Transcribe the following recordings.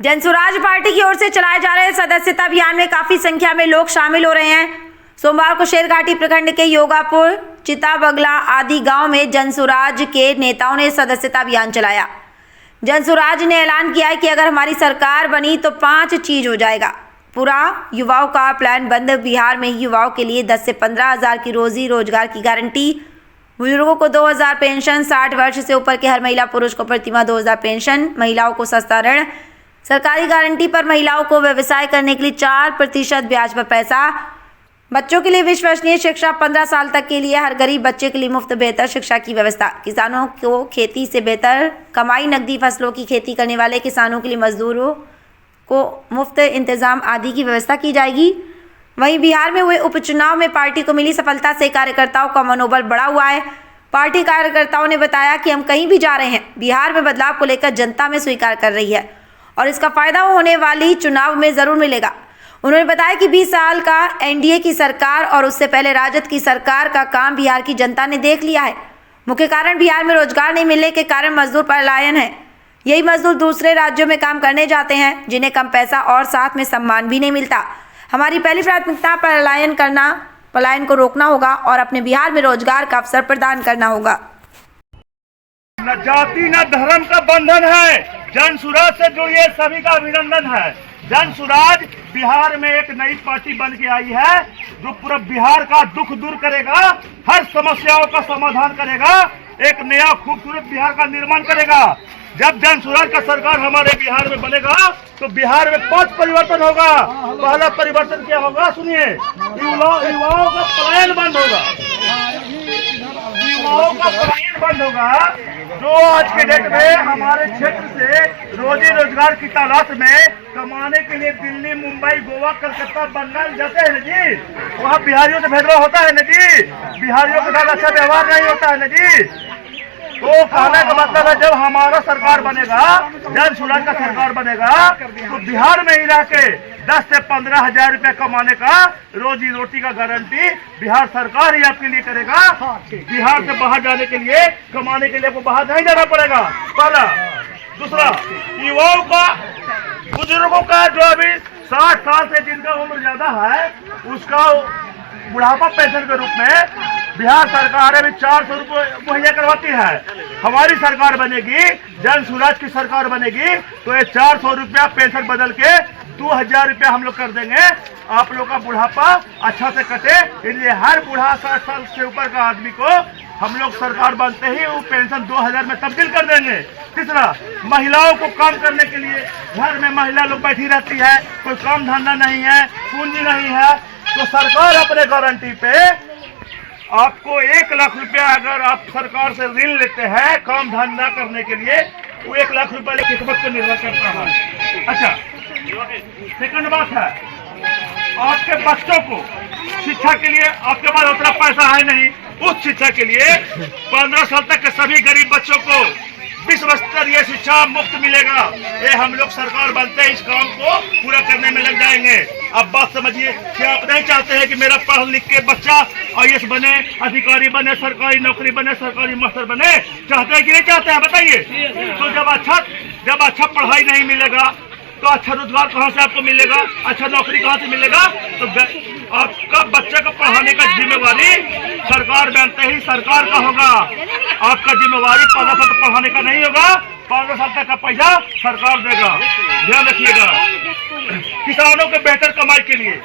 Jan Suraaj party की ओर से चलाए जा रहे सदस्यता अभियान में काफी संख्या में लोग शामिल हो रहे हैं। सोमवार को शेरघाटी प्रखंड के योगापुर, चिताबगला आदि गांव में जनसुराज के नेताओं ने सदस्यता अभियान चलाया। जनसुराज ने ऐलान किया है कि अगर हमारी सरकार बनी तो 5 चीज हो जाएगा। पूरा युवाओं का प्लान बंद, बिहार में ही युवाओं के लिए 10 से 15 हज़ार की रोजी रोजगार की गारंटी, बुजुर्गों को 2000 पेंशन, 60 वर्ष से ऊपर के हर महिला पुरुष को प्रतिमाह 2000 पेंशन, महिलाओं को सस्ता ऋण, सरकारी गारंटी पर महिलाओं को व्यवसाय करने के लिए 4% ब्याज पर पैसा, बच्चों के लिए विश्वसनीय शिक्षा, 15 साल तक के लिए हर गरीब बच्चे के लिए मुफ्त बेहतर शिक्षा की व्यवस्था, किसानों को खेती से बेहतर कमाई, नकदी फसलों की खेती करने वाले किसानों के लिए मजदूरों को मुफ्त इंतजाम आदि की व्यवस्था की जाएगी। वहीं बिहार में हुए उपचुनाव में पार्टी को मिली सफलता से कार्यकर्ताओं का मनोबल बढ़ा हुआ है। पार्टी कार्यकर्ताओं ने बताया कि हम कहीं भी जा रहे हैं, बिहार में बदलाव को लेकर जनता में स्वीकार कर रही है और इसका फायदा होने वाली चुनाव में जरूर मिलेगा। उन्होंने बताया कि 20 साल का एनडीए की सरकार और उससे पहले राजद की सरकार का काम बिहार की जनता ने देख लिया है। मुख्य कारण बिहार में रोजगार नहीं मिलने के कारण मजदूर पलायन है। यही मजदूर दूसरे राज्यों में काम करने जाते हैं, जिन्हें कम पैसा और साथ में सम्मान भी नहीं मिलता। हमारी पहली प्राथमिकता पलायन को रोकना होगा और अपने बिहार में रोजगार का अवसर प्रदान करना होगा। न जाति न धर्म का बंधन है, जनसुराज से जुड़िए, सभी का अभिनंदन है। जनसुराज बिहार में एक नई पार्टी बन के आई है जो पूरा बिहार का दुख दूर करेगा, हर समस्याओं का समाधान करेगा, एक नया खूबसूरत बिहार का निर्माण करेगा। जब जनसुराज का सरकार हमारे बिहार में बनेगा तो बिहार में 5 परिवर्तन होगा। पहला परिवर्तन क्या होगा, सुनिए, युवाओं का पलायन बंद होगा। युवाओं का पलायन बंद होगा जो आज के डेट में हमारे क्षेत्र से रोजी रोजगार की तलाश में कमाने के लिए दिल्ली, मुंबई, गोवा, कलकत्ता, बंगाल जाते हैं न जी। वहाँ बिहारियों से भेदभाव होता है न जी, बिहारियों के साथ अच्छा व्यवहार नहीं होता है न जी। तो कहने का मतलब है जब हमारा सरकार बनेगा, जनसुराज का सरकार बनेगा, तो बिहार में ही रह के 10 से 15 हज़ार रुपया कमाने का रोजी रोटी का गारंटी बिहार सरकार ही आपके लिए करेगा। बिहार से बाहर जाने के लिए, कमाने के लिए आपको बाहर नहीं जाना पड़ेगा, पहला। दूसरा, युवाओं का, बुजुर्गों का, जो अभी 60 साल से जिनका उम्र ज्यादा है, उसका बुढ़ापा पेंशन के रूप में बिहार सरकार अभी 400 रुपये मुहैया करवाती है। हमारी सरकार बनेगी, जनसुराज की सरकार बनेगी, तो ये 400 रुपया पेंशन बदल के 2000 रुपया हम लोग कर देंगे। आप लोग का बुढ़ापा अच्छा से कटे, इसलिए हर बूढ़ा 60 साल से ऊपर का आदमी को हम लोग सरकार बनते ही वो पेंशन 2000 में तब्दील कर देंगे। तीसरा, महिलाओं को काम करने के लिए, घर में महिला लोग बैठी रहती है, कोई काम धंधा नहीं है, पूंजी नहीं है, तो सरकार अपने गारंटी पे आपको 1 लाख रुपया, अगर आप सरकार से ऋण लेते हैं काम धंधा करने के लिए, वो 1 लाख रुपया किस्मत पर निर्भर करता है। अच्छा, सेकंड बात है, आपके बच्चों को शिक्षा के लिए आपके पास उतना पैसा है नहीं, उस शिक्षा के लिए 15 साल तक के सभी गरीब बच्चों को विश्व स्तरीय शिक्षा मुफ्त मिलेगा। ये हम लोग सरकार बनते हैं इस काम को पूरा करने में लग जाएंगे। अब बात समझिए कि आप नहीं चाहते हैं कि मेरा पढ़ लिख के बच्चा IAS बने, अधिकारी बने, सरकारी नौकरी बने, सरकारी मास्टर बने, चाहते हैं कि नहीं चाहते हैं, बताइए। तो जब अच्छा पढ़ाई नहीं मिलेगा तो अच्छा रोजगार कहाँ से आपको मिलेगा, अच्छा नौकरी कहाँ से मिलेगा? तो आपका बच्चे को पढ़ाने का जिम्मेवारी सरकार बनते ही सरकार का होगा। आपका जिम्मेवारी 15 साल तक पढ़ाने का नहीं होगा, 15 साल तक का पैसा सरकार देगा, ध्यान रखिएगा। किसानों के बेहतर कमाई के लिए,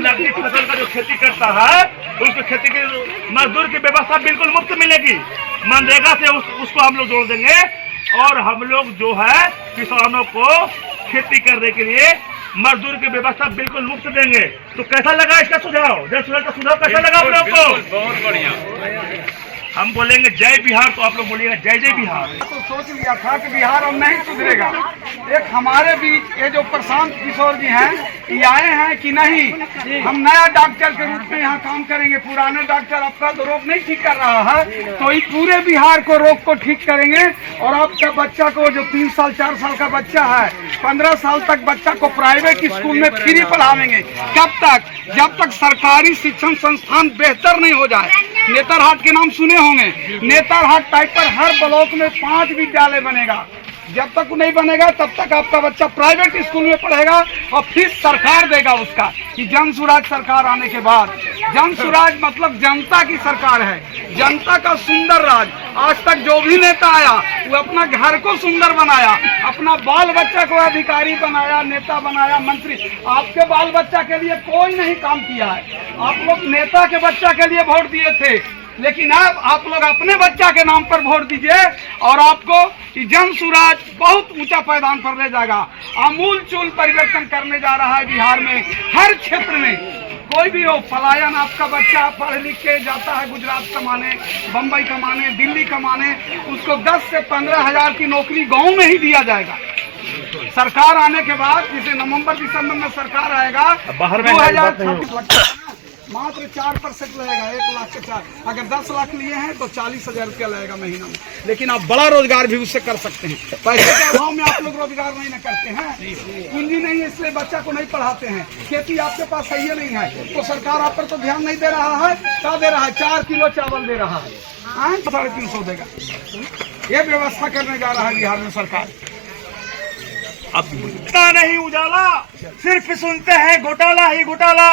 नकदी फसल का जो खेती करता है उसको खेती के मजदूर की व्यवस्था बिल्कुल मुफ्त मिलेगी। मनरेगा से उसको हम लोग जोड़ देंगे और हम लोग जो है किसानों को खेती करने के लिए मजदूर की व्यवस्था बिल्कुल मुफ्त देंगे। तो कैसा लगा इसका सुझाव, जनसुराज का सुझाव कैसा लगा आप लोग को? बहुत बढ़िया। हम बोलेंगे जय बिहार तो आप लोग बोलिएगा जय जय बिहार। तो सोच लिया था कि बिहार अब नहीं सुधरेगा। एक हमारे बीच ये जो प्रशांत किशोर जी हैं, ये आए हैं कि नहीं हम नया डॉक्टर के रूप में यहाँ काम करेंगे, पुराने डॉक्टर आपका तो रोग नहीं ठीक कर रहा है, तो इस पूरे बिहार को रोग को ठीक करेंगे। और आपका बच्चा को जो 3 साल 4 साल का बच्चा है, 15 साल तक बच्चा को प्राइवेट स्कूल में फ्री पढ़ावेंगे। कब तक? जब तक सरकारी शिक्षण संस्थान बेहतर नहीं हो जाए। नेतरहाट के नाम सुने होंगे, नेतरहाट टाइप पर हर ब्लॉक में 5 विद्यालय बनेगा। जब तक वो नहीं बनेगा तब तक आपका बच्चा प्राइवेट स्कूल में पढ़ेगा और फीस सरकार देगा उसका। कि जन सुराज सरकार आने के बाद, जन सुराज मतलब जनता की सरकार है, जनता का सुंदर राज। आज तक जो भी नेता आया वो अपना घर को सुंदर बनाया, अपना बाल बच्चा को अधिकारी बनाया, नेता बनाया, मंत्री। आपके बाल बच्चा के लिए कोई नहीं काम किया है। आप लोग नेता के बच्चा के लिए वोट दिए थे, लेकिन अब आप लोग अपने बच्चा के नाम पर वोट दीजिए और आपको जन सुराज बहुत ऊंचा पैदान पर ले जाएगा। आमूल चूल परिवर्तन करने जा रहा है बिहार में। हर क्षेत्र में कोई भी हो, पलायन आपका बच्चा पढ़ लिख के जाता है गुजरात कमाने, बम्बई कमाने, दिल्ली कमाने, उसको 10 से 15 हजार की नौकरी गाँव में ही दिया जाएगा। सरकार आने के बाद, जैसे नवंबर दिसंबर में सरकार आएगा, बाहर में 2026 मात्र 4% लगेगा, 1 लाख के 4। अगर 10 लाख लिए हैं तो 40,000 रुपया लगेगा महीना में। लेकिन आप बड़ा रोजगार भी उससे कर सकते हैं। पैसे के अभाव में आप लोग रोजगार नहीं न करते हैं, पूंजी नहीं है इसलिए बच्चा को नहीं पढ़ाते हैं, खेती आपके पास सही नहीं है तो सरकार आप पर तो ध्यान नहीं दे रहा है। क्या दे रहा है? 4 किलो चावल दे रहा है, 350 देगा। ये व्यवस्था करने जा रहा है बिहार में सरकार। अब नहीं उजाला, सिर्फ सुनते हैं घोटाला ही घोटाला।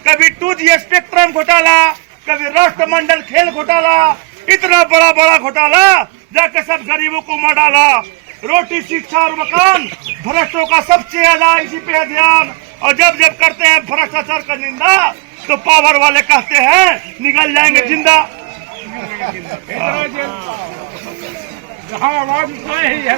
कभी 2G स्पेक्ट्रम घोटाला, कभी राष्ट्रमंडल खेल घोटाला। इतना बड़ा बड़ा घोटाला जाके सब गरीबों को मार डाला। रोटी, शिक्षा और मकान, भ्रष्टों का सबसे ज्यादा इसी पे है ध्यान। और जब जब करते हैं भ्रष्टाचार का निंदा तो पावर वाले कहते हैं निकल जाएंगे जिंदा। जहाँ आवाज नहीं है